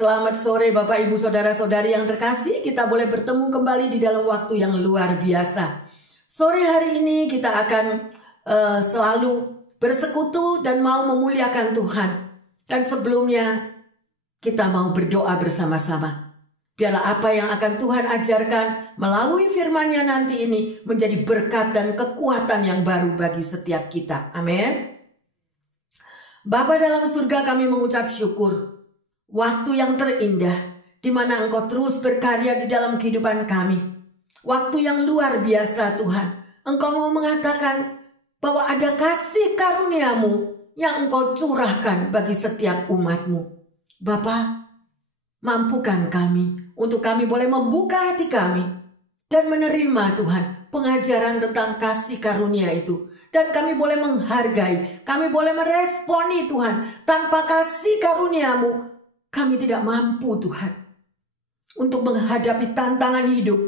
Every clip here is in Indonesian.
Selamat sore Bapak Ibu Saudara-saudari yang terkasih, kita boleh bertemu kembali di dalam waktu yang luar biasa. Sore hari ini kita akan selalu bersekutu dan mau memuliakan Tuhan. Dan sebelumnya kita mau berdoa bersama-sama. Biarlah apa yang akan Tuhan ajarkan melalui firman-Nya nanti ini menjadi berkat dan kekuatan yang baru bagi setiap kita. Amin. Bapa dalam surga, kami mengucap syukur. Waktu yang terindah di mana Engkau terus berkarya di dalam kehidupan kami. Waktu yang luar biasa Tuhan. Engkau mau mengatakan bahwa ada kasih karunia-Mu yang Engkau curahkan bagi setiap umat-Mu. Bapa, mampukan kami untuk kami boleh membuka hati kami dan menerima Tuhan pengajaran tentang kasih karunia itu. Dan kami boleh menghargai, kami boleh meresponi Tuhan. Tanpa kasih karunia-Mu kami tidak mampu Tuhan untuk menghadapi tantangan hidup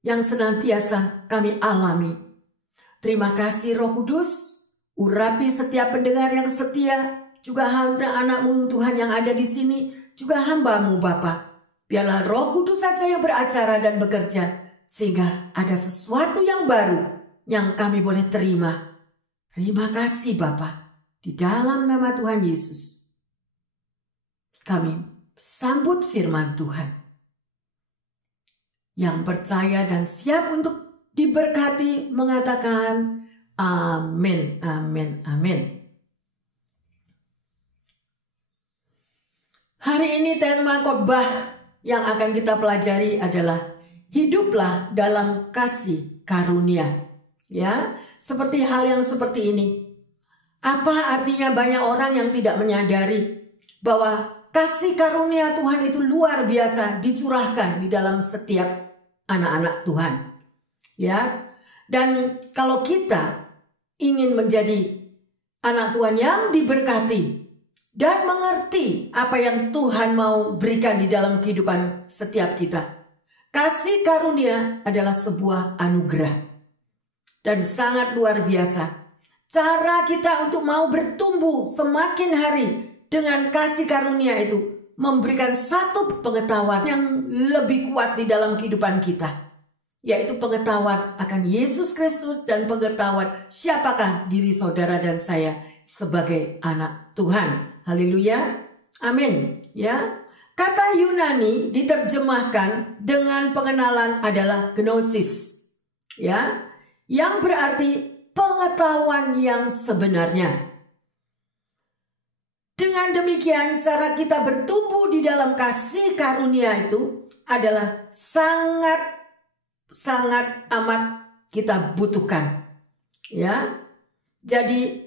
yang senantiasa kami alami. Terima kasih Roh Kudus, urapi setiap pendengar yang setia, juga hamba anak-Mu Tuhan yang ada di sini, juga hamba-Mu Bapa. Biarlah Roh Kudus saja yang beracara dan bekerja, sehingga ada sesuatu yang baru yang kami boleh terima. Terima kasih Bapa, di dalam nama Tuhan Yesus. Kami sambut firman Tuhan yang percaya dan siap untuk diberkati mengatakan amin, amin, amin. Hari ini tema khotbah yang akan kita pelajari adalah hiduplah dalam kasih karunia. Ya, seperti hal yang seperti ini. Apa artinya banyak orang yang tidak menyadari bahwa kasih karunia Tuhan itu luar biasa dicurahkan di dalam setiap anak-anak Tuhan. Ya. Dan kalau kita ingin menjadi anak Tuhan yang diberkati dan mengerti apa yang Tuhan mau berikan di dalam kehidupan setiap kita, kasih karunia adalah sebuah anugerah dan sangat luar biasa. Cara kita untuk mau bertumbuh semakin hari dengan kasih karunia itu memberikan satu pengetahuan yang lebih kuat di dalam kehidupan kita, yaitu pengetahuan akan Yesus Kristus dan pengetahuan siapakah diri saudara dan saya sebagai anak Tuhan. Haleluya. Amin. Ya. Kata Yunani diterjemahkan dengan pengenalan adalah gnosis. Ya. Yang berarti pengetahuan yang sebenarnya. Dengan demikian cara kita bertumbuh di dalam kasih karunia itu adalah sangat amat kita butuhkan. Ya. Jadi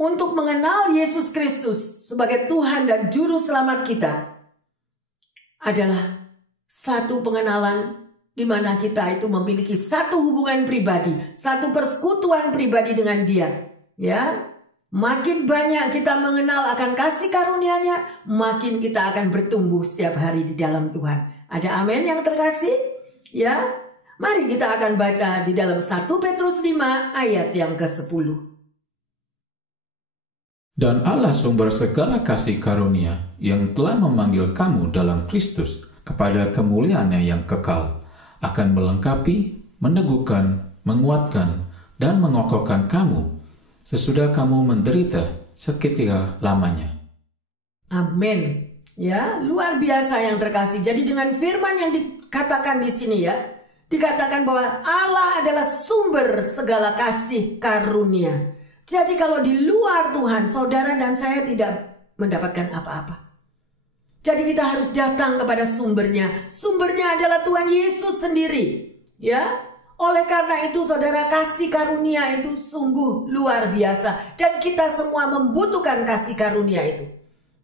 untuk mengenal Yesus Kristus sebagai Tuhan dan Juru Selamat kita adalah satu pengenalan di mana kita itu memiliki satu hubungan pribadi, satu persekutuan pribadi dengan Dia. Ya. Makin banyak kita mengenal akan kasih karunia-Nya, makin kita akan bertumbuh setiap hari di dalam Tuhan. Ada amin yang terkasih? Ya. Mari kita akan baca di dalam 1 Petrus 5 ayat yang ke-10. Dan Allah sumber segala kasih karunia yang telah memanggil kamu dalam Kristus kepada kemuliaan-Nya yang kekal, akan melengkapi, meneguhkan, menguatkan, dan mengokohkan kamu sesudah kamu menderita seketika lamanya. Amin. Ya, luar biasa yang terkasih. Jadi dengan firman yang dikatakan di sini ya, dikatakan bahwa Allah adalah sumber segala kasih karunia. Jadi kalau di luar Tuhan, saudara dan saya tidak mendapatkan apa-apa. Jadi kita harus datang kepada sumbernya. Sumbernya adalah Tuhan Yesus sendiri. Ya. Oleh karena itu saudara, kasih karunia itu sungguh luar biasa. Dan kita semua membutuhkan kasih karunia itu.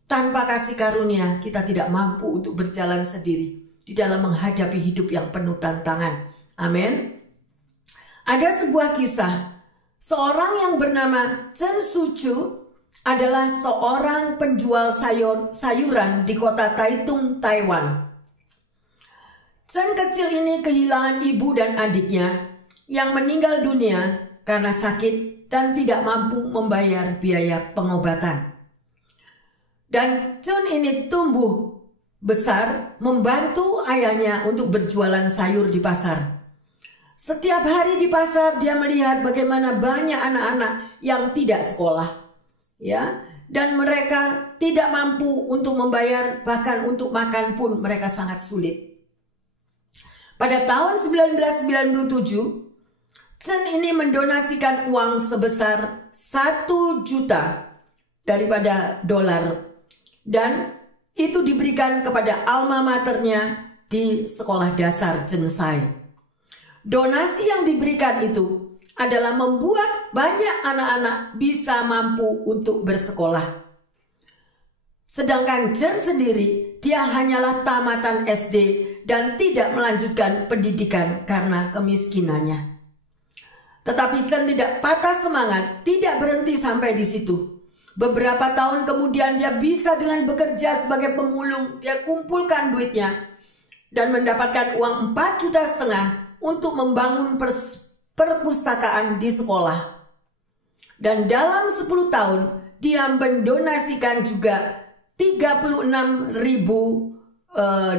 Tanpa kasih karunia kita tidak mampu untuk berjalan sendiri di dalam menghadapi hidup yang penuh tantangan. Amin. Ada sebuah kisah. Seorang yang bernama Chen Suchu adalah seorang penjual sayuran di kota Taitung, Taiwan. Chen kecil ini kehilangan ibu dan adiknya yang meninggal dunia karena sakit dan tidak mampu membayar biaya pengobatan. Dan Chen ini tumbuh besar membantu ayahnya untuk berjualan sayur di pasar. Setiap hari di pasar dia melihat bagaimana banyak anak-anak yang tidak sekolah, ya, dan mereka tidak mampu untuk membayar, bahkan untuk makan pun mereka sangat sulit. Pada tahun 1997, Chen ini mendonasikan uang sebesar 1 juta daripada dolar, dan itu diberikan kepada alma maternya di sekolah dasar Zhengsai. Donasi yang diberikan itu adalah membuat banyak anak-anak bisa mampu untuk bersekolah. Sedangkan Chen sendiri, dia hanyalah tamatan SD dan tidak melanjutkan pendidikan karena kemiskinannya. Tetapi Chen tidak patah semangat, tidak berhenti sampai di situ. Beberapa tahun kemudian dia bisa dengan bekerja sebagai pemulung, dia kumpulkan duitnya dan mendapatkan uang 4,5 juta untuk membangun perpustakaan di sekolah. Dan dalam 10 tahun dia mendonasikan juga 36.000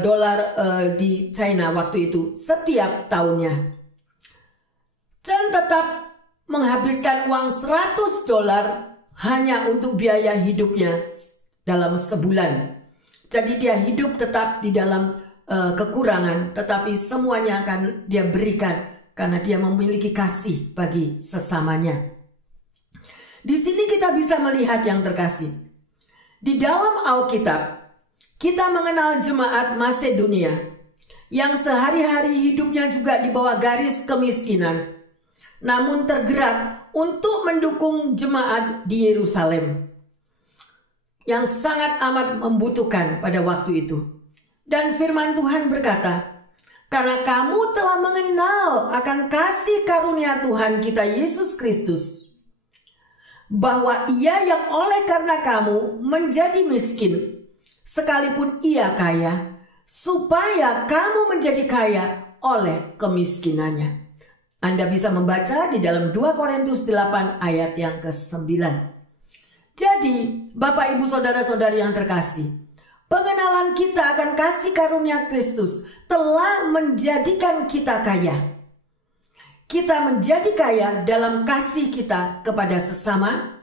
dolar di China waktu itu setiap tahunnya. Chen tetap menghabiskan uang 100 dolar hanya untuk biaya hidupnya dalam sebulan. Jadi dia hidup tetap di dalam kekurangan, tetapi semuanya akan dia berikan karena dia memiliki kasih bagi sesamanya. Di sini kita bisa melihat yang terkasih. Di dalam Alkitab, kita mengenal jemaat Masedonia yang sehari-hari hidupnya juga di bawah garis kemiskinan, namun tergerak untuk mendukung jemaat di Yerusalem yang sangat amat membutuhkan pada waktu itu. Dan firman Tuhan berkata, karena kamu telah mengenal akan kasih karunia Tuhan kita Yesus Kristus, bahwa ia yang oleh karena kamu menjadi miskin, sekalipun ia kaya, supaya kamu menjadi kaya oleh kemiskinannya. Anda bisa membaca di dalam 2 Korintus 8 ayat yang ke-9. Jadi, Bapak Ibu Saudara-saudari yang terkasih, pengenalan kita akan kasih karunia Kristus telah menjadikan kita kaya. Kita menjadi kaya dalam kasih kita kepada sesama.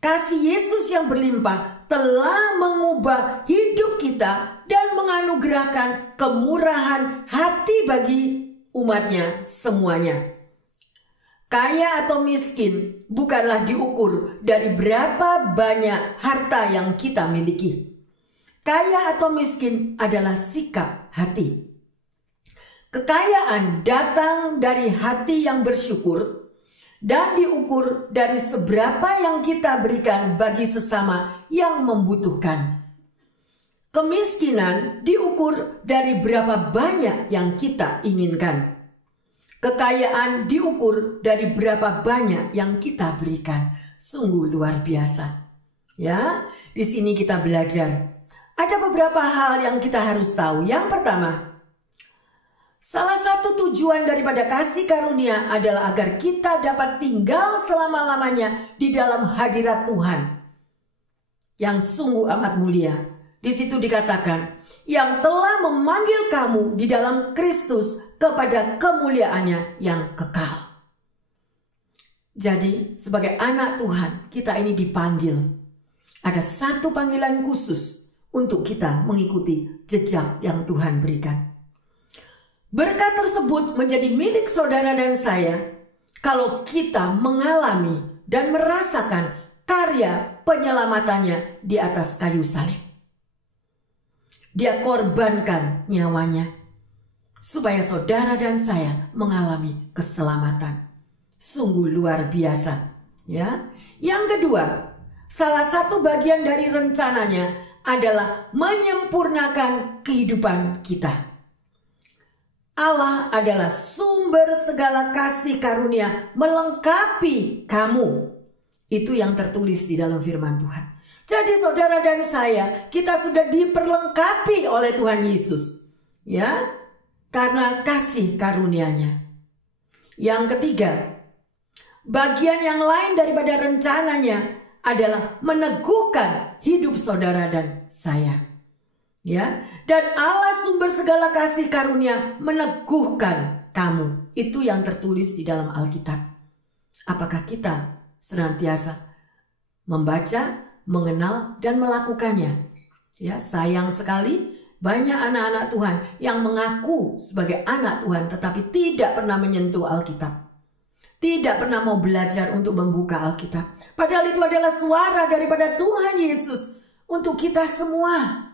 Kasih Yesus yang berlimpah telah mengubah hidup kita dan menganugerahkan kemurahan hati bagi umatnya semuanya. Kaya atau miskin bukanlah diukur dari berapa banyak harta yang kita miliki. Kaya atau miskin adalah sikap hati. Kekayaan datang dari hati yang bersyukur dan diukur dari seberapa yang kita berikan bagi sesama yang membutuhkan. Kemiskinan diukur dari berapa banyak yang kita inginkan. Kekayaan diukur dari berapa banyak yang kita berikan. Sungguh luar biasa. Ya, di sini kita belajar. Ada beberapa hal yang kita harus tahu. Yang pertama, salah satu tujuan daripada kasih karunia adalah agar kita dapat tinggal selama-lamanya di dalam hadirat Tuhan yang sungguh amat mulia. Di situ dikatakan, yang telah memanggil kamu di dalam Kristus kepada kemuliaannya yang kekal. Jadi sebagai anak Tuhan, kita ini dipanggil. Ada satu panggilan khusus untuk kita mengikuti jejak yang Tuhan berikan. Berkat tersebut menjadi milik saudara dan saya kalau kita mengalami dan merasakan karya penyelamatannya di atas kayu salib. Dia korbankan nyawanya supaya saudara dan saya mengalami keselamatan. Sungguh luar biasa, ya. Yang kedua, salah satu bagian dari rencananya adalah menyempurnakan kehidupan kita. Allah adalah sumber segala kasih karunia melengkapi kamu. Itu yang tertulis di dalam firman Tuhan. Jadi saudara dan saya, kita sudah diperlengkapi oleh Tuhan Yesus. Ya, karena kasih karunia-Nya. Yang ketiga, bagian yang lain daripada rencananya adalah meneguhkan hidup saudara dan saya. Ya, dan Allah sumber segala kasih karunia meneguhkan kamu. Itu yang tertulis di dalam Alkitab. Apakah kita senantiasa membaca, mengenal, dan melakukannya? Ya, sayang sekali banyak anak-anak Tuhan yang mengaku sebagai anak Tuhan tetapi tidak pernah menyentuh Alkitab. Tidak pernah mau belajar untuk membuka Alkitab. Padahal itu adalah suara daripada Tuhan Yesus untuk kita semua.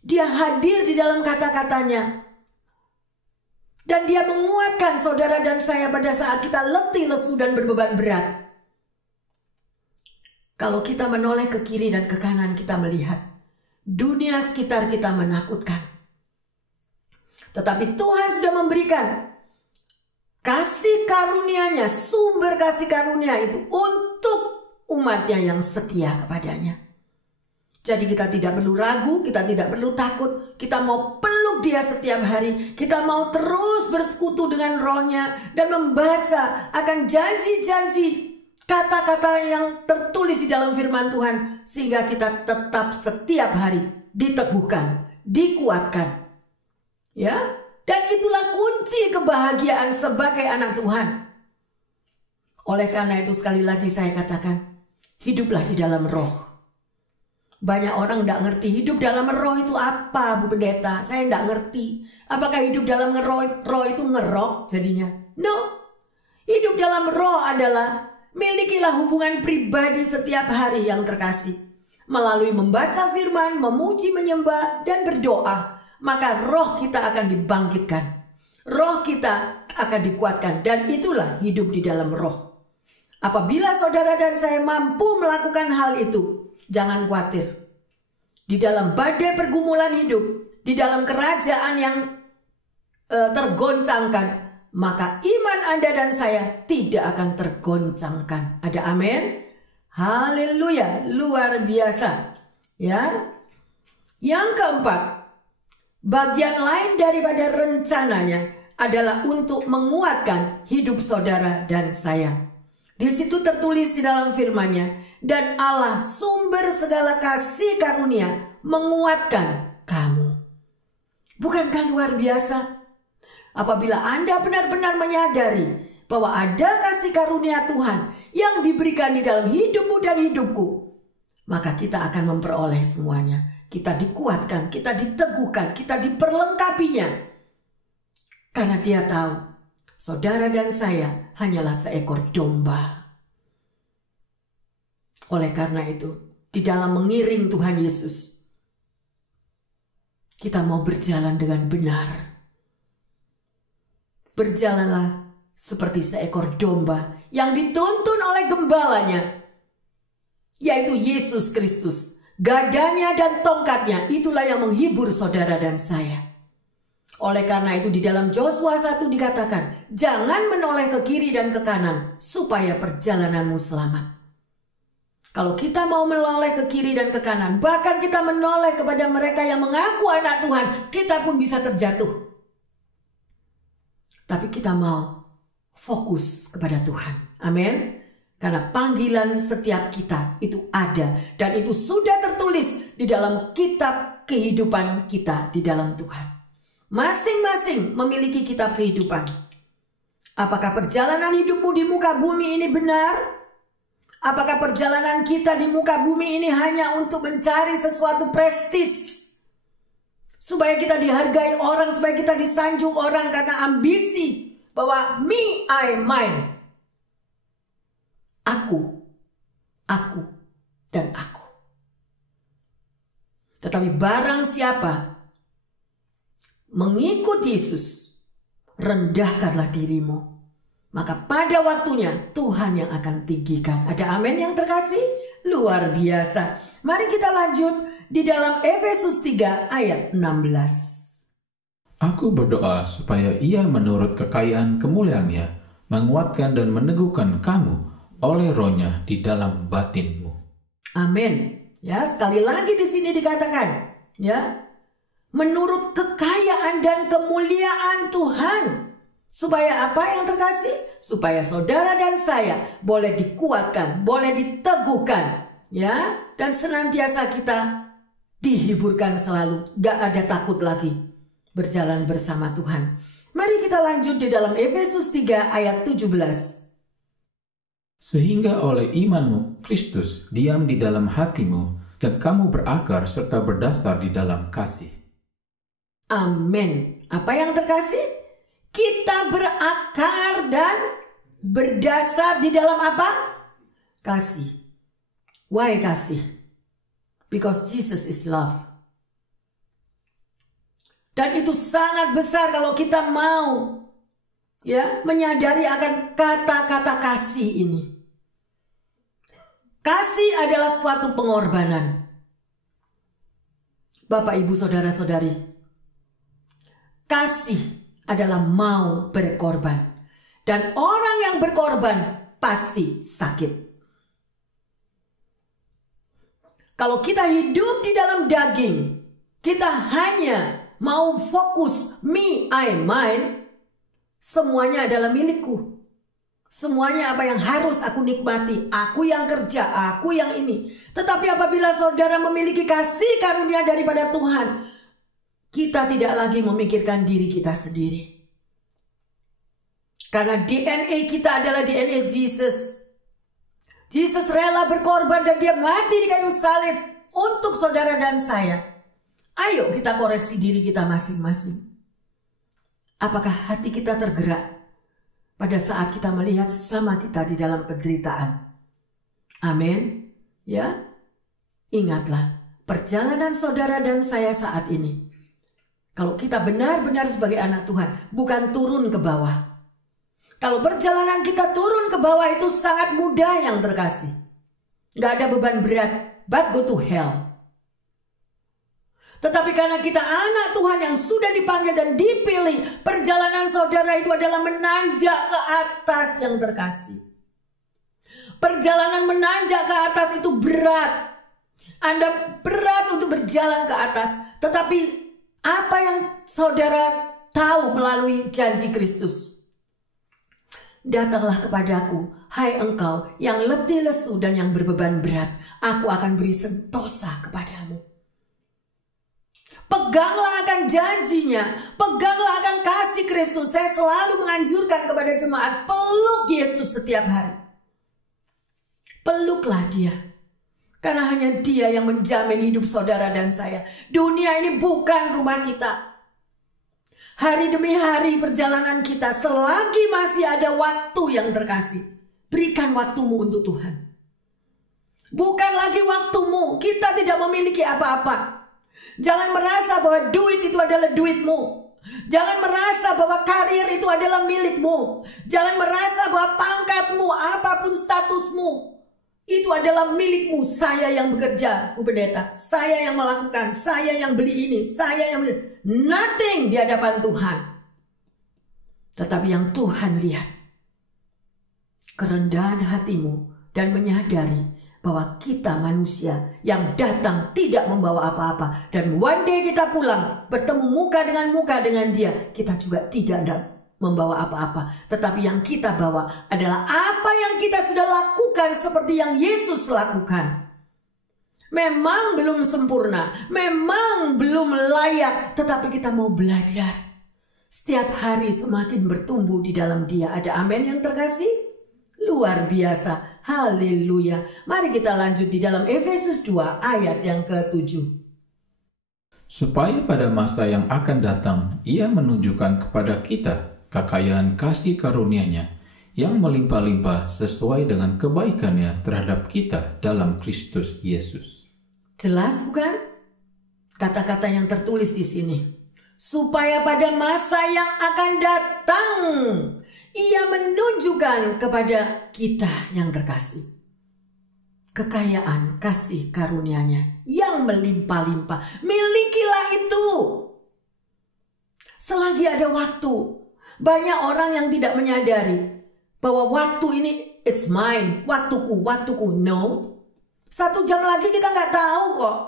Dia hadir di dalam kata-katanya. Dan dia menguatkan saudara dan saya pada saat kita letih, lesu, dan berbeban berat. Kalau kita menoleh ke kiri dan ke kanan, kita melihat dunia sekitar kita menakutkan. Tetapi Tuhan sudah memberikan kasih karunia-Nya, sumber kasih karunia itu untuk umat-Nya yang setia kepadanya. Jadi kita tidak perlu ragu, kita tidak perlu takut. Kita mau peluk Dia setiap hari. Kita mau terus bersekutu dengan Roh-Nya dan membaca akan janji-janji, kata-kata yang tertulis di dalam firman Tuhan, sehingga kita tetap setiap hari diteguhkan, dikuatkan. Ya, dan itulah kunci kebahagiaan sebagai anak Tuhan. Oleh karena itu sekali lagi saya katakan, hiduplah di dalam Roh. Banyak orang tidak ngerti hidup dalam roh itu apa, Bu Pendeta. Saya tidak ngerti. Apakah hidup dalam roh itu ngerok jadinya? No. Hidup dalam roh adalah milikilah hubungan pribadi setiap hari yang terkasih. Melalui membaca firman, memuji, menyembah, dan berdoa. Maka roh kita akan dibangkitkan. Roh kita akan dikuatkan. Dan itulah hidup di dalam roh. Apabila saudara dan saya mampu melakukan hal itu, jangan khawatir. Di dalam badai pergumulan hidup, di dalam kerajaan yang tergoncangkan, maka iman Anda dan saya tidak akan tergoncangkan. Ada amin? Haleluya, luar biasa. Ya. Yang keempat, bagian lain daripada rencananya adalah untuk menguatkan hidup saudara dan saya. Di situ tertulis di dalam firman-Nya, dan Allah sumber segala kasih karunia menguatkan kamu. Bukankah luar biasa? Apabila Anda benar-benar menyadari bahwa ada kasih karunia Tuhan yang diberikan di dalam hidupmu dan hidupku, maka kita akan memperoleh semuanya. Kita dikuatkan, kita diteguhkan, kita diperlengkapinya. Karena Dia tahu, saudara dan saya hanyalah seekor domba. Oleh karena itu, di dalam mengiring Tuhan Yesus, kita mau berjalan dengan benar. Berjalanlah seperti seekor domba yang dituntun oleh gembalanya, yaitu Yesus Kristus. Gadanya dan tongkatnya, itulah yang menghibur saudara dan saya. Oleh karena itu di dalam Yosua 1 dikatakan, jangan menoleh ke kiri dan ke kanan, supaya perjalananmu selamat. Kalau kita mau menoleh ke kiri dan ke kanan, bahkan kita menoleh kepada mereka yang mengaku anak Tuhan, kita pun bisa terjatuh. Tapi kita mau fokus kepada Tuhan. Amin. Karena panggilan setiap kita itu ada. Dan itu sudah tertulis di dalam kitab kehidupan kita di dalam Tuhan. Masing-masing memiliki kitab kehidupan. Apakah perjalanan hidupmu di muka bumi ini benar? Apakah perjalanan kita di muka bumi ini hanya untuk mencari sesuatu prestis? Supaya kita dihargai orang, supaya kita disanjung orang karena ambisi. Bahwa me, I, mine. Aku, dan aku. Tetapi barang siapa mengikut Yesus, rendahkanlah dirimu. Maka pada waktunya Tuhan yang akan tinggikan. Ada amin yang terkasih? Luar biasa. Mari kita lanjut di dalam Efesus 3 ayat 16. Aku berdoa supaya Ia menurut kekayaan kemuliaan-Nya menguatkan dan meneguhkan kamu oleh Roh-Nya di dalam batinmu. Amin. Ya, sekali lagi di sini dikatakan, ya, menurut kekayaan dan kemuliaan Tuhan. Supaya apa yang terkasih? Supaya saudara dan saya boleh dikuatkan, boleh diteguhkan, ya, dan senantiasa kita dihiburkan selalu, gak ada takut lagi berjalan bersama Tuhan. Mari kita lanjut di dalam Efesus 3 ayat 17. Sehingga oleh imanmu Kristus diam di dalam hatimu, dan kamu berakar serta berdasar di dalam kasih. Amin. Apa yang terkasih? Kita berakar dan berdasar di dalam apa? Kasih. Why kasih? Because Jesus is love. Dan itu sangat besar kalau kita mau menyadari akan kata-kata kasih ini. Kasih adalah suatu pengorbanan. Bapak, Ibu, Saudara-saudari, kasih adalah mau berkorban. Dan orang yang berkorban pasti sakit. Kalau kita hidup di dalam daging, kita hanya mau fokus me, I, mine, semuanya adalah milikku. Semuanya apa yang harus aku nikmati, aku yang kerja, aku yang ini. Tetapi apabila saudara memiliki kasih karunia daripada Tuhan, kita tidak lagi memikirkan diri kita sendiri. Karena DNA kita adalah DNA Jesus. Jesus rela berkorban dan dia mati di kayu salib untuk saudara dan saya. Ayo kita koreksi diri kita masing-masing. Apakah hati kita tergerak pada saat kita melihat sesama kita di dalam penderitaan? Amin. Ya. Ingatlah, perjalanan saudara dan saya saat ini, kalau kita benar-benar sebagai anak Tuhan, bukan turun ke bawah. Kalau perjalanan kita turun ke bawah itu sangat mudah yang terkasih. Gak ada beban berat, but go to hell. Tetapi karena kita anak Tuhan yang sudah dipanggil dan dipilih, perjalanan saudara itu adalah menanjak ke atas yang terkasih. Perjalanan menanjak ke atas itu berat. Anda berat untuk berjalan ke atas. Tetapi apa yang saudara tahu melalui janji Kristus? Datanglah kepadaku, hai engkau yang letih lesu dan yang berbeban berat. Aku akan beri sentosa kepadamu. Peganglah akan janjinya, peganglah akan kasih Kristus. Saya selalu menganjurkan kepada jemaat, peluk Yesus setiap hari. Peluklah dia. Karena hanya dia yang menjamin hidup saudara dan saya. Dunia ini bukan rumah kita. Hari demi hari perjalanan kita, selagi masih ada waktu yang terkasih, berikan waktumu untuk Tuhan. Bukan lagi waktumu, kita tidak memiliki apa-apa. Jangan merasa bahwa duit itu adalah duitmu. Jangan merasa bahwa karir itu adalah milikmu. Jangan merasa bahwa pangkatmu, apapun statusmu, itu adalah milikmu. Saya yang bekerja, Bu Pendeta. Saya yang melakukan, saya yang beli ini, saya yang beli. Nothing di hadapan Tuhan. Tetapi yang Tuhan lihat, kerendahan hatimu dan menyadari bahwa kita manusia yang datang tidak membawa apa-apa. Dan one day kita pulang, bertemu muka dengan dia, kita juga tidak membawa apa-apa. Tetapi yang kita bawa adalah apa yang kita sudah lakukan seperti yang Yesus lakukan. Memang belum sempurna, memang belum layak, tetapi kita mau belajar. Setiap hari semakin bertumbuh di dalam dia. Ada amin yang terkasih? Luar biasa. Haleluya. Mari kita lanjut di dalam Efesus 2 ayat yang ke-7. Supaya pada masa yang akan datang, ia menunjukkan kepada kita kekayaan kasih karunia-Nya yang melimpah-limpah sesuai dengan kebaikannya terhadap kita dalam Kristus Yesus. Jelas bukan? Kata-kata yang tertulis di sini. Supaya pada masa yang akan datang, ia menunjukkan kepada kita yang terkasih kekayaan kasih karunia-Nya yang melimpah-limpah. Milikilah itu. Selagi ada waktu, banyak orang yang tidak menyadari bahwa waktu ini it's mine, waktuku. No. 1 jam lagi kita nggak tahu kok.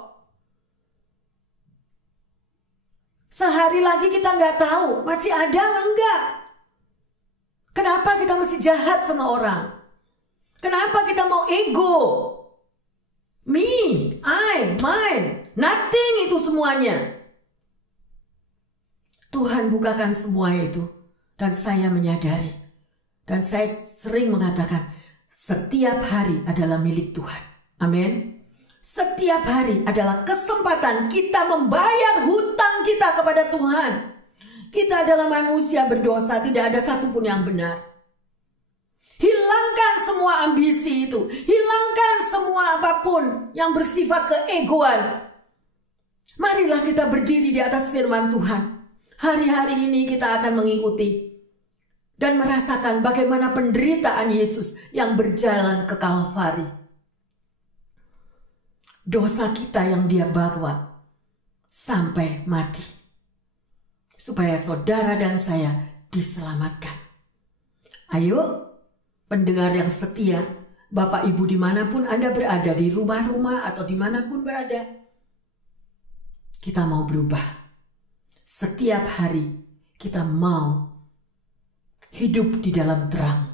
Sehari lagi kita nggak tahu masih ada nggak enggak. Kenapa kita mesti jahat sama orang? Kenapa kita mau ego? Me, I, mine. Nothing itu semuanya. Tuhan bukakan semua itu. Dan saya menyadari. Dan saya sering mengatakan, setiap hari adalah milik Tuhan. Amin. Setiap hari adalah kesempatan kita membayar hutang kita kepada Tuhan. Kita adalah manusia berdosa, tidak ada satupun yang benar. Hilangkan semua ambisi itu. Hilangkan semua apapun yang bersifat keegoan. Marilah kita berdiri di atas firman Tuhan. Hari-hari ini kita akan mengikuti dan merasakan bagaimana penderitaan Yesus yang berjalan ke Kalvari. Dosa kita yang dia bawa sampai mati. Supaya saudara dan saya diselamatkan. Ayo, pendengar yang setia, Bapak Ibu dimanapun Anda berada, di rumah-rumah atau dimanapun berada, kita mau berubah. Setiap hari kita mau hidup di dalam terang.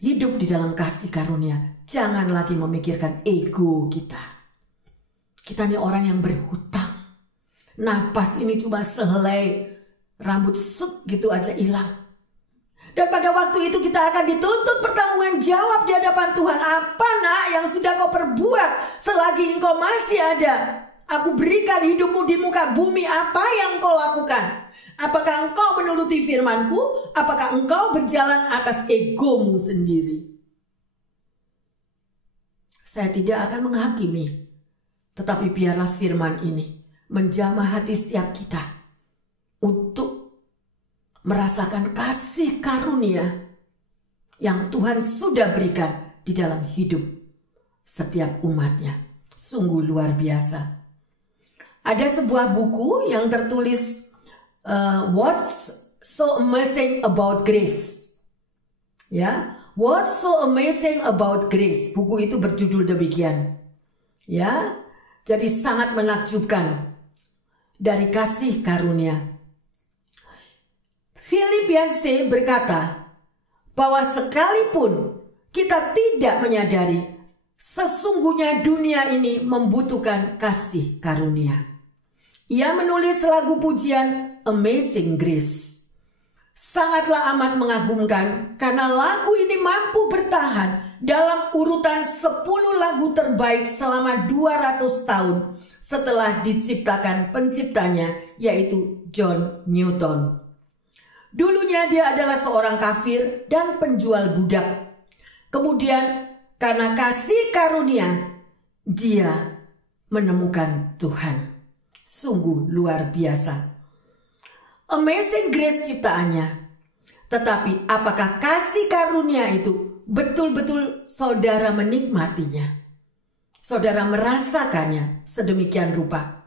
Hidup di dalam kasih karunia. Jangan lagi memikirkan ego kita. Kita ini orang yang berhutang. Napas ini cuma sehelai rambut sut gitu aja hilang. Dan pada waktu itu kita akan dituntut pertanggungan jawab di hadapan Tuhan. Apa nak yang sudah kau perbuat selagi engkau masih ada? Aku berikan hidupmu di muka bumi, apa yang kau lakukan? Apakah engkau menuruti firmanku? Apakah engkau berjalan atas egomu sendiri? Saya tidak akan menghakimi, tetapi biarlah firman ini menjamah hati setiap kita untuk merasakan kasih karunia yang Tuhan sudah berikan di dalam hidup setiap umatnya. Sungguh luar biasa. Ada sebuah buku yang tertulis What's So Amazing About Grace. Ya, What's So Amazing About Grace. Buku itu berjudul demikian. Ya, jadi sangat menakjubkan dari kasih karunia. Philip Yancey berkata bahwa sekalipun kita tidak menyadari, sesungguhnya dunia ini membutuhkan kasih karunia. Ia menulis lagu pujian Amazing Grace. Sangatlah amat mengagumkan karena lagu ini mampu bertahan dalam urutan 10 lagu terbaik selama 200 tahun setelah diciptakan penciptanya, yaitu John Newton. Dulunya dia adalah seorang kafir dan penjual budak. Kemudian karena kasih karunia dia menemukan Tuhan. Sungguh luar biasa. Amazing Grace ciptaannya. Tetapi apakah kasih karunia itu betul-betul saudara menikmatinya? Saudara merasakannya sedemikian rupa.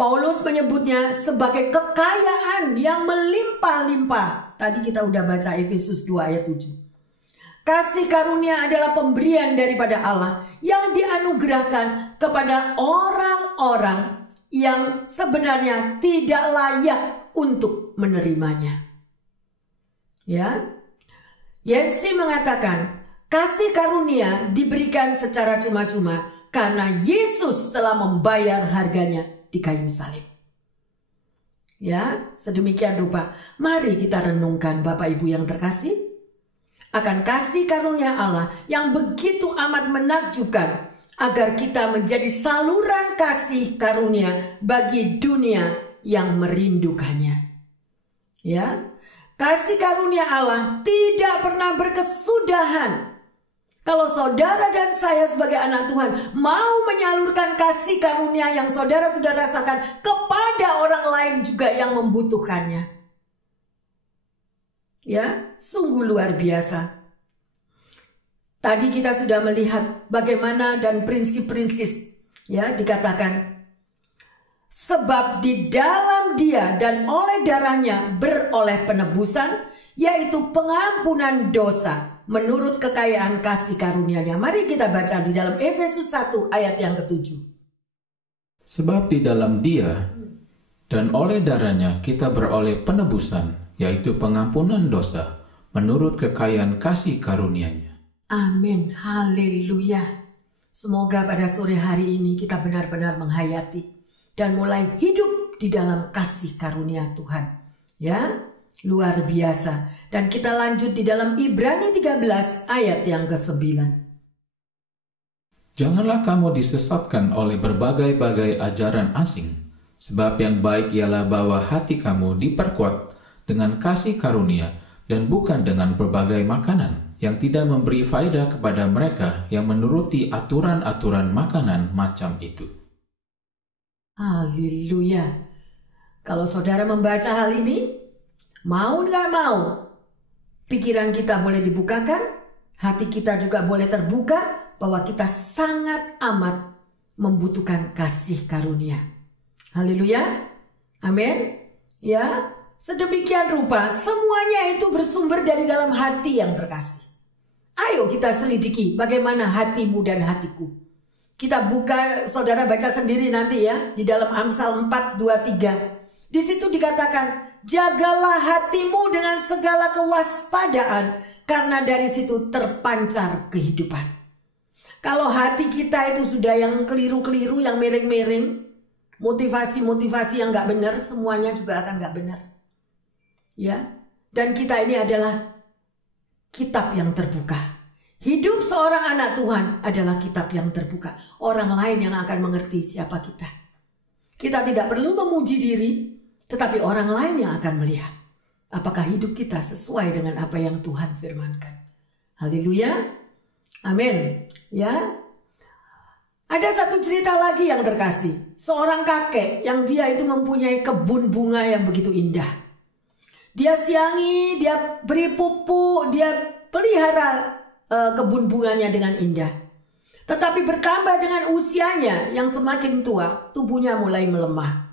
Paulus menyebutnya sebagai kekayaan yang melimpah-limpah. Tadi kita udah baca Efesus 2 ayat 7. Kasih karunia adalah pemberian daripada Allah yang dianugerahkan kepada orang-orang yang sebenarnya tidak layak untuk menerimanya. Ya, Yancey mengatakan kasih karunia diberikan secara cuma-cuma karena Yesus telah membayar harganya di kayu salib. Ya, sedemikian rupa. Mari kita renungkan Bapak Ibu yang terkasih akan kasih karunia Allah yang begitu amat menakjubkan, agar kita menjadi saluran kasih karunia bagi dunia yang merindukannya. Ya, kasih karunia Allah tidak pernah berkesudahan. Kalau saudara dan saya sebagai anak Tuhan mau menyalurkan kasih karunia yang saudara sudah rasakan kepada orang lain juga yang membutuhkannya. Ya, sungguh luar biasa. Tadi kita sudah melihat bagaimana dan prinsip-prinsip, ya, dikatakan sebab di dalam Dia dan oleh darahnya beroleh penebusan, yaitu pengampunan dosa menurut kekayaan kasih karunia-Nya. Mari kita baca di dalam Efesus 1 ayat yang ke-7. Sebab di dalam Dia dan oleh darahnya kita beroleh penebusan, yaitu pengampunan dosa menurut kekayaan kasih karunia-Nya. Amin, haleluya. Semoga pada sore hari ini kita benar-benar menghayati dan mulai hidup di dalam kasih karunia Tuhan. Ya, luar biasa. Dan kita lanjut di dalam Ibrani 13 ayat yang ke-9. Janganlah kamu disesatkan oleh berbagai-bagai ajaran asing, sebab yang baik ialah bahwa hati kamu diperkuat dengan kasih karunia dan bukan dengan berbagai makanan yang tidak memberi faedah kepada mereka yang menuruti aturan-aturan makanan macam itu. Haleluya. Kalau saudara membaca hal ini, mau nggak mau, pikiran kita boleh dibukakan, hati kita juga boleh terbuka bahwa kita sangat amat membutuhkan kasih karunia. Haleluya. Amin. Ya, sedemikian rupa semuanya itu bersumber dari dalam hati yang terkasih. Ayo kita selidiki bagaimana hatimu dan hatiku. Kita buka, saudara baca sendiri nanti ya, di dalam Amsal 4:23. Di situ dikatakan, jagalah hatimu dengan segala kewaspadaan, karena dari situ terpancar kehidupan. Kalau hati kita itu sudah yang keliru-keliru, yang miring-miring, motivasi-motivasi yang gak benar, semuanya juga akan gak benar. Ya, dan kita ini adalah kitab yang terbuka. Hidup seorang anak Tuhan adalah kitab yang terbuka. Orang lain yang akan mengerti siapa kita. Kita tidak perlu memuji diri, tetapi orang lain yang akan melihat apakah hidup kita sesuai dengan apa yang Tuhan firmankan. Haleluya. Amin. Ya. Ada satu cerita lagi yang terkasih. Seorang kakek yang dia itu mempunyai kebun bunga yang begitu indah. Dia siangi, dia beri pupuk, dia pelihara kebun bunganya dengan indah. Tetapi bertambah dengan usianya yang semakin tua, tubuhnya mulai melemah.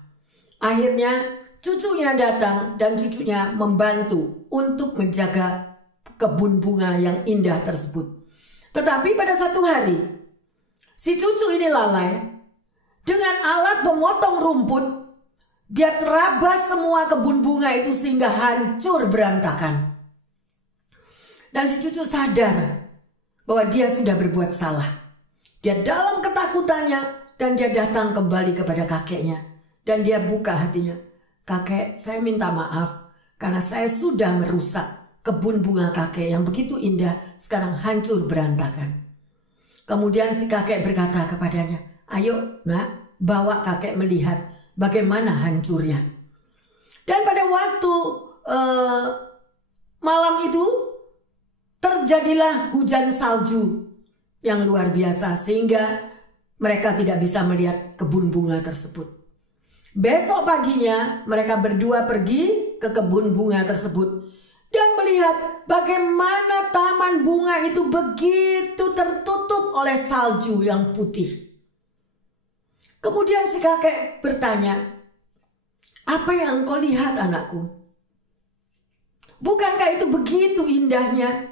Akhirnya cucunya datang dan cucunya membantu untuk menjaga kebun bunga yang indah tersebut. Tetapi pada satu hari, si cucu ini lalai. Dengan alat pemotong rumput, dia terabas semua kebun bunga itu sehingga hancur berantakan. Dan si cucu sadar bahwa dia sudah berbuat salah. Dia dalam ketakutannya dan dia datang kembali kepada kakeknya. Dan dia buka hatinya. Kakek, saya minta maaf karena saya sudah merusak kebun bunga kakek yang begitu indah, sekarang hancur berantakan. Kemudian si kakek berkata kepadanya, ayo nak, bawa kakek melihat bagaimana hancurnya. Dan pada waktu malam itu terjadilah hujan salju yang luar biasa sehingga mereka tidak bisa melihat kebun bunga tersebut. Besok paginya mereka berdua pergi ke kebun bunga tersebut dan melihat bagaimana taman bunga itu begitu tertutup oleh salju yang putih. Kemudian si kakek bertanya, apa yang engkau lihat anakku? Bukankah itu begitu indahnya?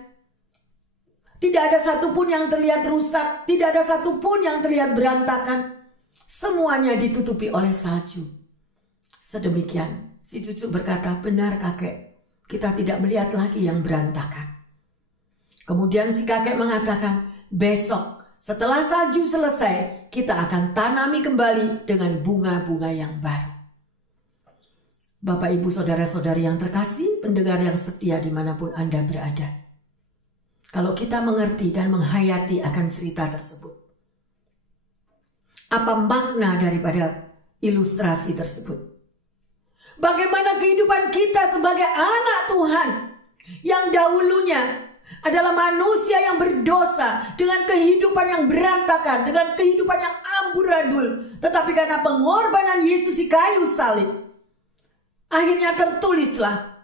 Tidak ada satupun yang terlihat rusak, tidak ada satupun yang terlihat berantakan. Semuanya ditutupi oleh salju. Sedemikian, si cucu berkata, benar kakek, kita tidak melihat lagi yang berantakan. Kemudian si kakek mengatakan, besok setelah salju selesai, kita akan tanami kembali dengan bunga-bunga yang baru. Bapak, Ibu, Saudara-saudari yang terkasih, pendengar yang setia dimanapun Anda berada. Kalau kita mengerti dan menghayati akan cerita tersebut. Apa makna daripada ilustrasi tersebut? Bagaimana kehidupan kita sebagai anak Tuhan yang dahulunya adalah manusia yang berdosa dengan kehidupan yang berantakan, dengan kehidupan yang amburadul. Tetapi karena pengorbanan Yesus di kayu salib, akhirnya tertulislah,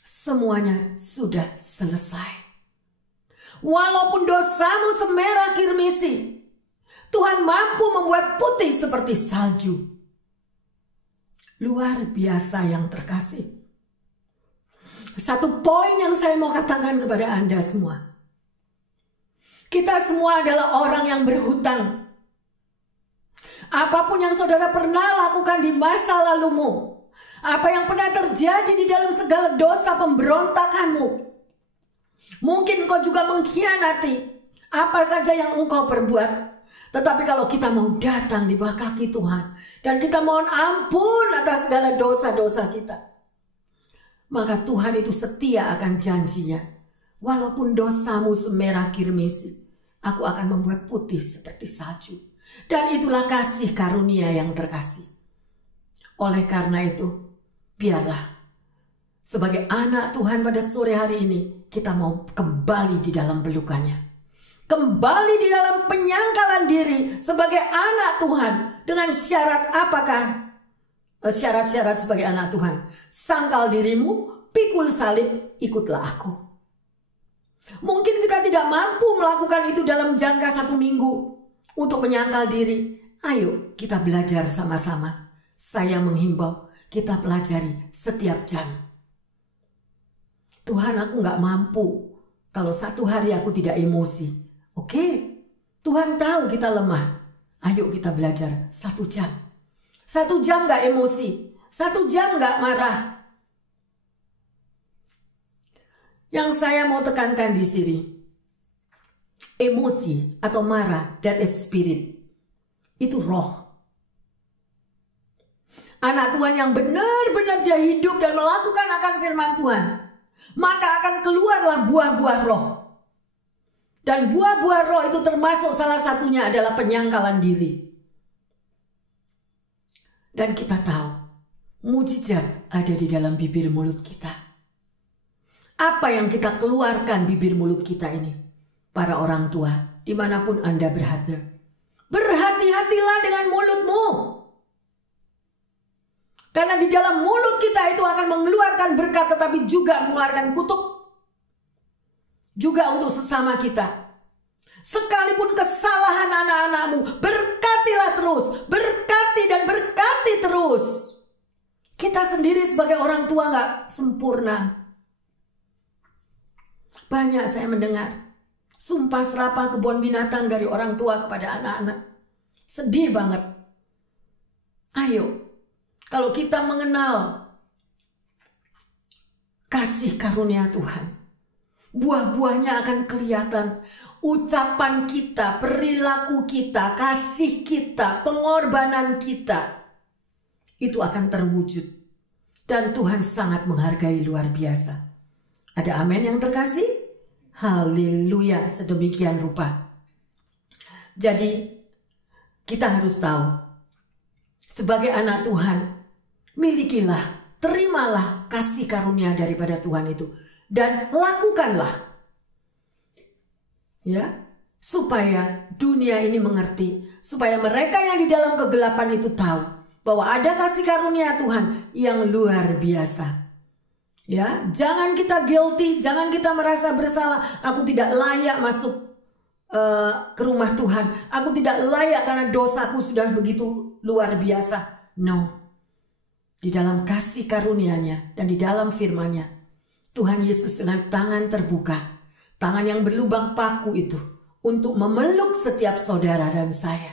semuanya sudah selesai. Walaupun dosamu semerah kirmisi, Tuhan mampu membuat putih seperti salju. Luar biasa yang terkasih. Satu poin yang saya mau katakan kepada Anda semua. Kita semua adalah orang yang berhutang. Apapun yang saudara pernah lakukan di masa lalumu, apa yang pernah terjadi di dalam segala dosa pemberontakanmu, mungkin kau juga mengkhianati apa saja yang engkau perbuat. Tetapi kalau kita mau datang di bawah kaki Tuhan dan kita mohon ampun atas segala dosa-dosa kita, maka Tuhan itu setia akan janjinya. Walaupun dosamu semerah kirmisi, aku akan membuat putih seperti salju. Dan itulah kasih karunia yang terkasih. Oleh karena itu, biarlah sebagai anak Tuhan pada sore hari ini, kita mau kembali di dalam pelukannya. Kembali di dalam penyangkalan diri sebagai anak Tuhan. Dengan syarat apakah? Syarat-syarat sebagai anak Tuhan. Sangkal dirimu, pikul salib, ikutlah aku. Mungkin kita tidak mampu melakukan itu dalam jangka 1 minggu. Untuk menyangkal diri, ayo kita belajar sama-sama. Saya menghimbau kita pelajari setiap jam. Tuhan, aku gak mampu kalau 1 hari aku tidak emosi. Oke, Tuhan tahu kita lemah. Ayo kita belajar 1 jam. 1 jam gak emosi. 1 jam gak marah. Yang saya mau tekankan di sini, emosi atau marah, that is spirit. Itu roh. Anak Tuhan yang benar-benar dia hidup dan melakukan akan firman Tuhan, maka akan keluarlah buah-buah roh. Dan buah-buah roh itu termasuk salah satunya adalah penyangkalan diri. Dan kita tahu, mujizat ada di dalam bibir mulut kita. Apa yang kita keluarkan bibir mulut kita ini? Para orang tua, dimanapun Anda berada, berhati-hatilah dengan mulutmu. Karena di dalam mulut kita itu akan mengeluarkan berkat, tetapi juga mengeluarkan kutuk. Juga untuk sesama kita. Sekalipun kesalahan anak-anakmu, berkatilah terus. Berkati dan berkati terus. Kita sendiri sebagai orang tua gak sempurna. Banyak saya mendengar sumpah serapah kebun binatang dari orang tua kepada anak-anak. Sedih banget. Ayo, kalau kita mengenal kasih karunia Tuhan, buah-buahnya akan kelihatan. Ucapan kita, perilaku kita, kasih kita, pengorbanan kita, itu akan terwujud. Dan Tuhan sangat menghargai luar biasa. Ada amin yang terkasih? Haleluya, sedemikian rupa. Jadi kita harus tahu, sebagai anak Tuhan, milikilah, terimalah kasih karunia daripada Tuhan itu. Dan lakukanlah. Ya, supaya dunia ini mengerti, supaya mereka yang di dalam kegelapan itu tahu bahwa ada kasih karunia Tuhan yang luar biasa. Ya, jangan kita guilty, jangan kita merasa bersalah. Aku tidak layak masuk ke rumah Tuhan. Aku tidak layak karena dosaku sudah begitu luar biasa. No. Di dalam kasih karunia-Nya dan di dalam firman-Nya, Tuhan Yesus dengan tangan terbuka, tangan yang berlubang paku itu, untuk memeluk setiap saudara dan saya.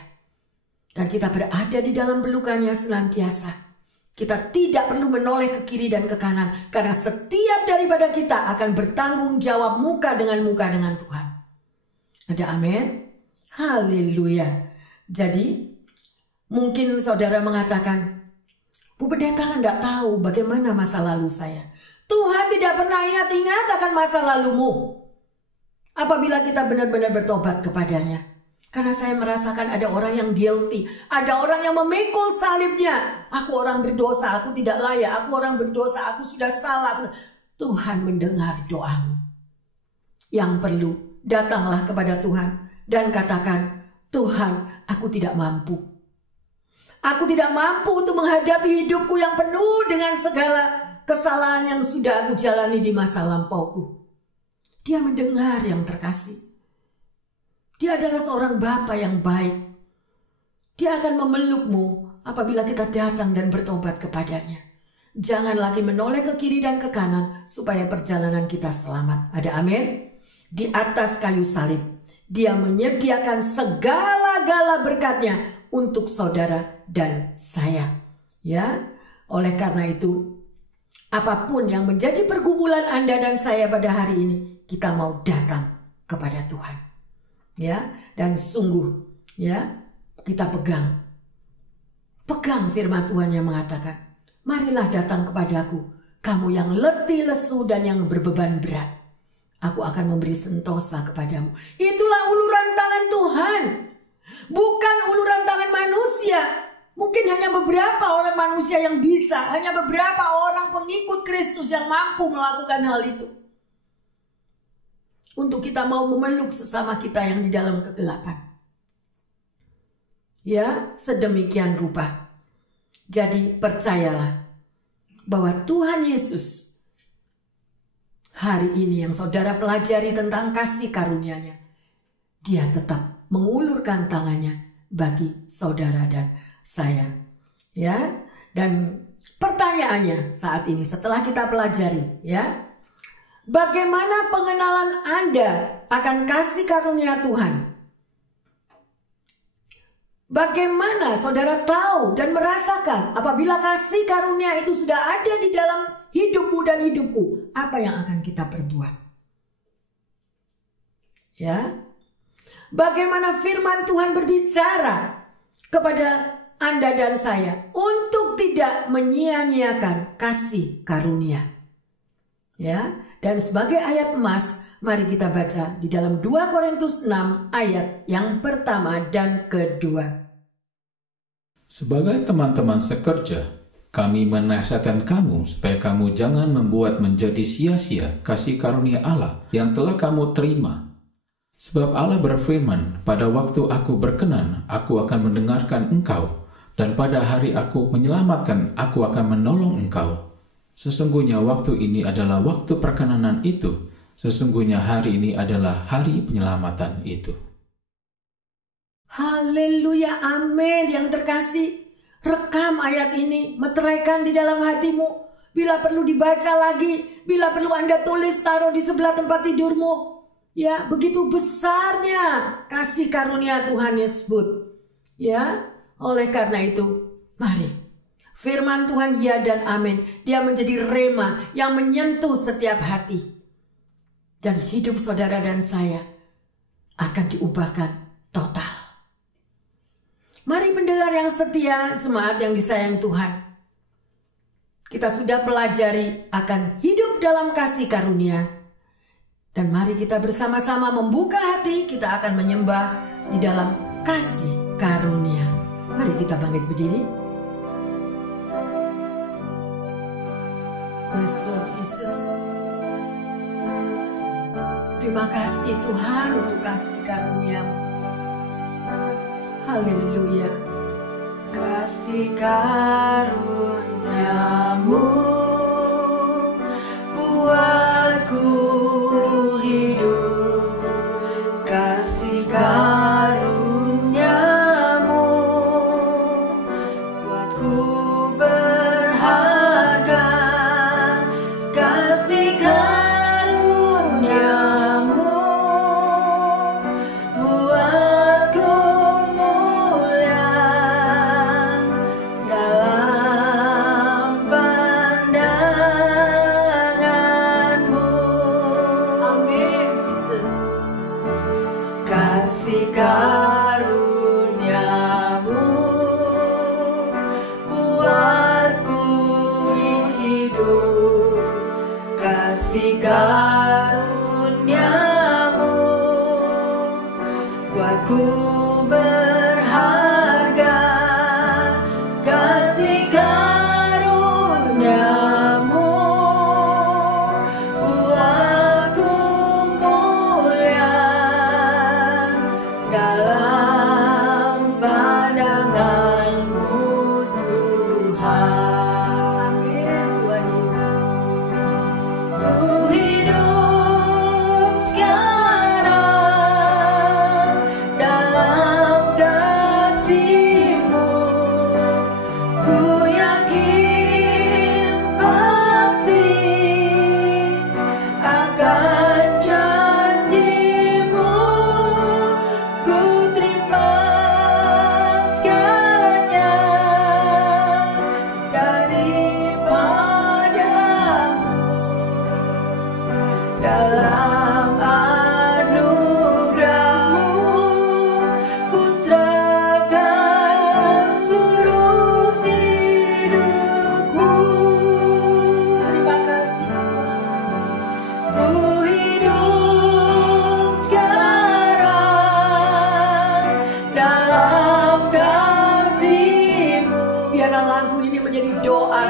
Dan kita berada di dalam pelukannya senantiasa. Kita tidak perlu menoleh ke kiri dan ke kanan, karena setiap daripada kita akan bertanggung jawab muka dengan Tuhan. Ada amin? Haleluya. Jadi, mungkin saudara mengatakan, Bu Pendeta kan tidak tahu bagaimana masa lalu saya. Tuhan tidak pernah ingat akan masa lalumu. Apabila kita benar-benar bertobat kepadanya. Karena saya merasakan ada orang yang guilty. Ada orang yang memikul salibnya. Aku orang berdosa, aku tidak layak. Aku orang berdosa, aku sudah salah. Tuhan mendengar doamu. Yang perlu, datanglah kepada Tuhan. Dan katakan, Tuhan, aku tidak mampu. Aku tidak mampu untuk menghadapi hidupku yang penuh dengan segala kesalahan yang sudah aku jalani di masa lampauku. Dia mendengar yang terkasih. Dia adalah seorang Bapa yang baik. Dia akan memelukmu apabila kita datang dan bertobat kepadanya. Jangan lagi menoleh ke kiri dan ke kanan supaya perjalanan kita selamat. Ada amin? Di atas kayu salib, Dia menyediakan segala-gala berkatnya untuk saudara dan saya. Ya, oleh karena itu, apapun yang menjadi pergumulan Anda dan saya pada hari ini, kita mau datang kepada Tuhan. Ya, dan sungguh ya, kita pegang firman Tuhan yang mengatakan, marilah datang kepadaku, kamu yang letih lesu dan yang berbeban berat, aku akan memberi sentosa kepadamu. Itulah uluran tangan Tuhan, bukan uluran tangan manusia. Mungkin hanya beberapa orang manusia yang bisa, hanya beberapa orang pengikut Kristus yang mampu melakukan hal itu. Untuk kita mau memeluk sesama kita yang di dalam kegelapan. Ya, sedemikian rupa. Jadi percayalah bahwa Tuhan Yesus hari ini yang saudara pelajari tentang kasih karunia-Nya, Dia tetap mengulurkan tangannya bagi saudara dan saya. Ya, dan pertanyaannya saat ini setelah kita pelajari, ya, bagaimana pengenalan Anda akan kasih karunia Tuhan? Bagaimana saudara tahu dan merasakan apabila kasih karunia itu sudah ada di dalam hidupmu dan hidupku? Apa yang akan kita perbuat? Ya, bagaimana firman Tuhan berbicara kepada Anda dan saya untuk tidak menyia-nyiakan kasih karunia. Ya, dan sebagai ayat emas, mari kita baca di dalam 2 Korintus 6 ayat yang pertama dan kedua. Sebagai teman-teman sekerja, kami menasihatkan kamu supaya kamu jangan membuat menjadi sia-sia kasih karunia Allah yang telah kamu terima. Sebab Allah berfirman, pada waktu aku berkenan, aku akan mendengarkan engkau, dan pada hari aku menyelamatkan, aku akan menolong engkau. Sesungguhnya waktu ini adalah waktu perkenanan itu. Sesungguhnya hari ini adalah hari penyelamatan itu. Haleluya, amin. Yang terkasih, rekam ayat ini, meteraikan di dalam hatimu. Bila perlu dibaca lagi, bila perlu Anda tulis, taruh di sebelah tempat tidurmu. Ya, begitu besarnya kasih karunia Tuhan Yesus. Ya, oleh karena itu, mari. Firman Tuhan ya dan amin. Dia menjadi rema yang menyentuh setiap hati. Dan hidup saudara dan saya akan diubahkan total. Mari pendengar yang setia, jemaat yang disayang Tuhan. Kita sudah pelajari akan hidup dalam kasih karunia. Dan mari kita bersama-sama membuka hati, kita akan menyembah di dalam kasih karunia. Mari kita bangkit berdiri. Yes, Lord Jesus. Terima kasih Tuhan untuk kasih karunia-Mu. Haleluya. Kasih karunia-Mu buatku hidup. Kasih karunia-Mu buatku berharga. Kasih karunia-Mu buatku mulia dalam pandangan-Mu. Amin, Jesus. Kasih karunia-Mu buatku hidup. Kasih karunia-Mu buatku berharga. Kasih karunia-Mu buatku mulia dalam pandangan-Mu Tuhan. Amin, Tuhan Yesus. Ku hidup sekarang dalam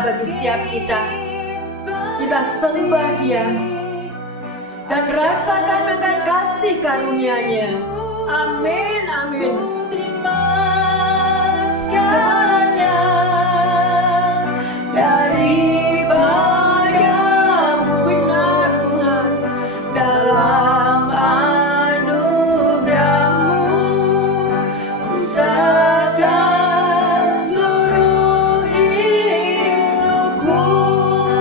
bagi setiap kita. Kita sembah Dia dan rasakan akan kasih karunia-Nya. Amin, amin. Terima segalanya daripadamu, Benar Tuhan. dalam anugerah-Mu ku serahkan seluruh hidupku.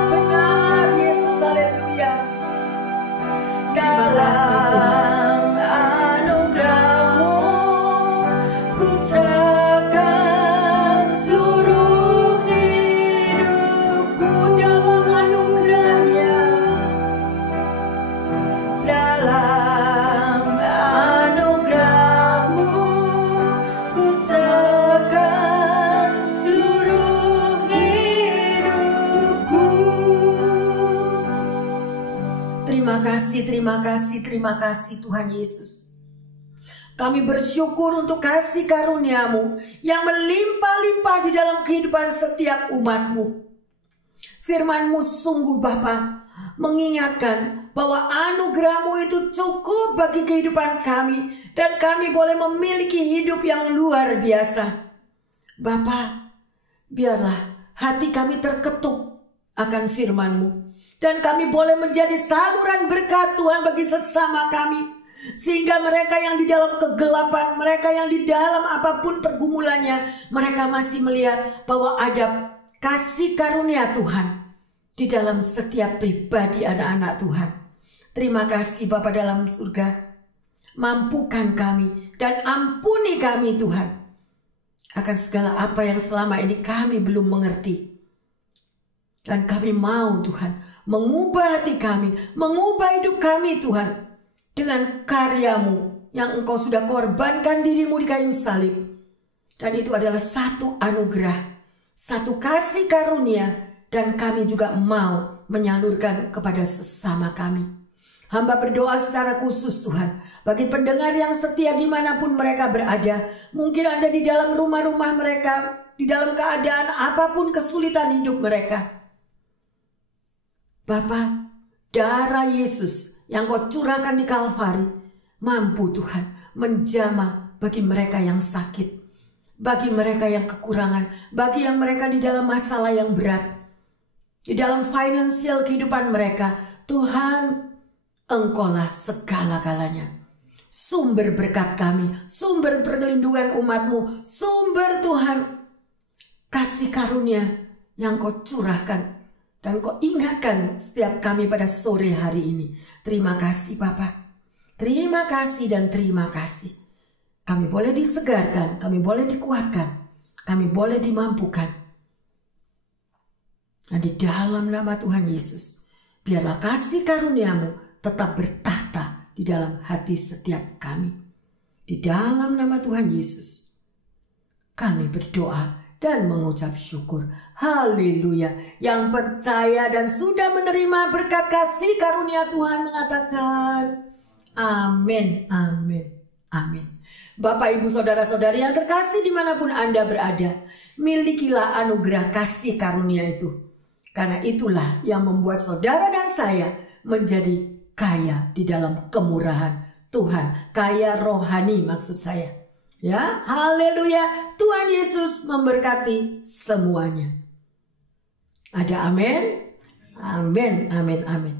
Benar Yesus, haleluya. Terima kasih Tuhan. Dalam anugerah-Mu ku serahkan seluruh hidupku. Dalam anugerah-Nya. Dalam anugerah-Mu ku serahkan seluruh hidupku. Terima kasih Tuhan Yesus. Kami bersyukur untuk kasih karunia-Mu yang melimpah-limpah di dalam kehidupan setiap umat-Mu. Firman-Mu sungguh Bapa mengingatkan bahwa anugerah-Mu itu cukup bagi kehidupan kami dan kami boleh memiliki hidup yang luar biasa. Bapa, biarlah hati kami terketuk akan firman-Mu dan kami boleh menjadi saluran berkat Tuhan bagi sesama kami. Sehingga mereka yang di dalam kegelapan, mereka yang di dalam apapun pergumulannya, mereka masih melihat bahwa ada kasih karunia Tuhan di dalam setiap pribadi anak-anak Tuhan. Terima kasih Bapa dalam surga. Mampukan kami dan ampuni kami Tuhan akan segala apa yang selama ini kami belum mengerti. Dan kami mau Tuhan mengubah hati kami, mengubah hidup kami Tuhan, dengan karya-Mu yang Engkau sudah korbankan diri-Mu di kayu salib. Dan itu adalah satu anugerah, satu kasih karunia, dan kami juga mau menyalurkan kepada sesama kami. Hamba berdoa secara khusus Tuhan, bagi pendengar yang setia dimanapun mereka berada. Mungkin ada di dalam rumah-rumah mereka, di dalam keadaan apapun kesulitan hidup mereka. Bapa, darah Yesus yang Kau curahkan di Kalvari mampu Tuhan menjamah bagi mereka yang sakit, bagi mereka yang kekurangan, bagi yang mereka di dalam masalah yang berat, di dalam finansial kehidupan mereka. Tuhan, Engkaulah segala-galanya, sumber berkat kami, sumber perlindungan umat-Mu, sumber Tuhan kasih karunia yang Kau curahkan dan Kau ingatkan setiap kami pada sore hari ini. Terima kasih Bapa. Terima kasih dan terima kasih. Kami boleh disegarkan, kami boleh dikuatkan, kami boleh dimampukan. Dan di dalam nama Tuhan Yesus, biarlah kasih karunia-Mu tetap bertahta di dalam hati setiap kami. Di dalam nama Tuhan Yesus, kami berdoa dan mengucap syukur. Haleluya. Yang percaya dan sudah menerima berkat kasih karunia Tuhan mengatakan amin, amin, amin. Bapak, Ibu, Saudara-saudari yang terkasih dimanapun Anda berada, milikilah anugerah kasih karunia itu. Karena itulah yang membuat saudara dan saya menjadi kaya di dalam kemurahan Tuhan. Kaya rohani maksud saya. Ya, haleluya. Tuhan Yesus memberkati semuanya. Ada amin? Amin, amin, amin.